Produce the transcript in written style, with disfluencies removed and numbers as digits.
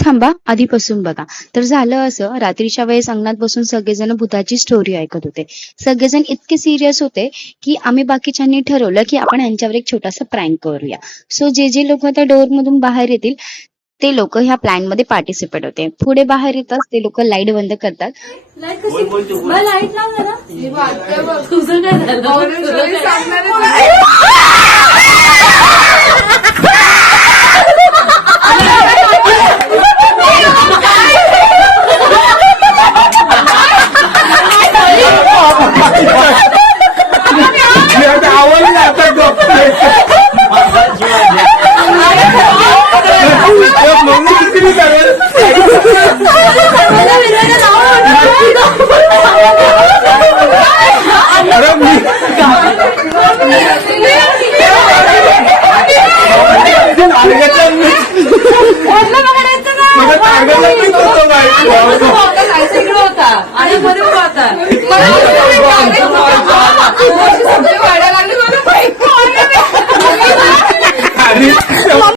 थांबा आधीपासून बघा. तर झालं असं, रात्रीच्या वेळेस अंगणात बसून सगळेजण भूताची स्टोरी ऐकत होते. सगळेजण इतके सिरियस होते की आम्ही बाकीच्यांनी ठरवलं की आपण यांच्यावर एक छोटासा प्रँक करूया. सो जे लोक त्या डोअर मधून बाहेर येतील ते लोक ह्या प्लॅन मध्ये पार्टिसिपेट होते. पुढे बाहेर येतात ते लोक लाईट बंद करतात. लाईट लाव जरा. तुझं काय झालं? होता आणि बरोबर होता.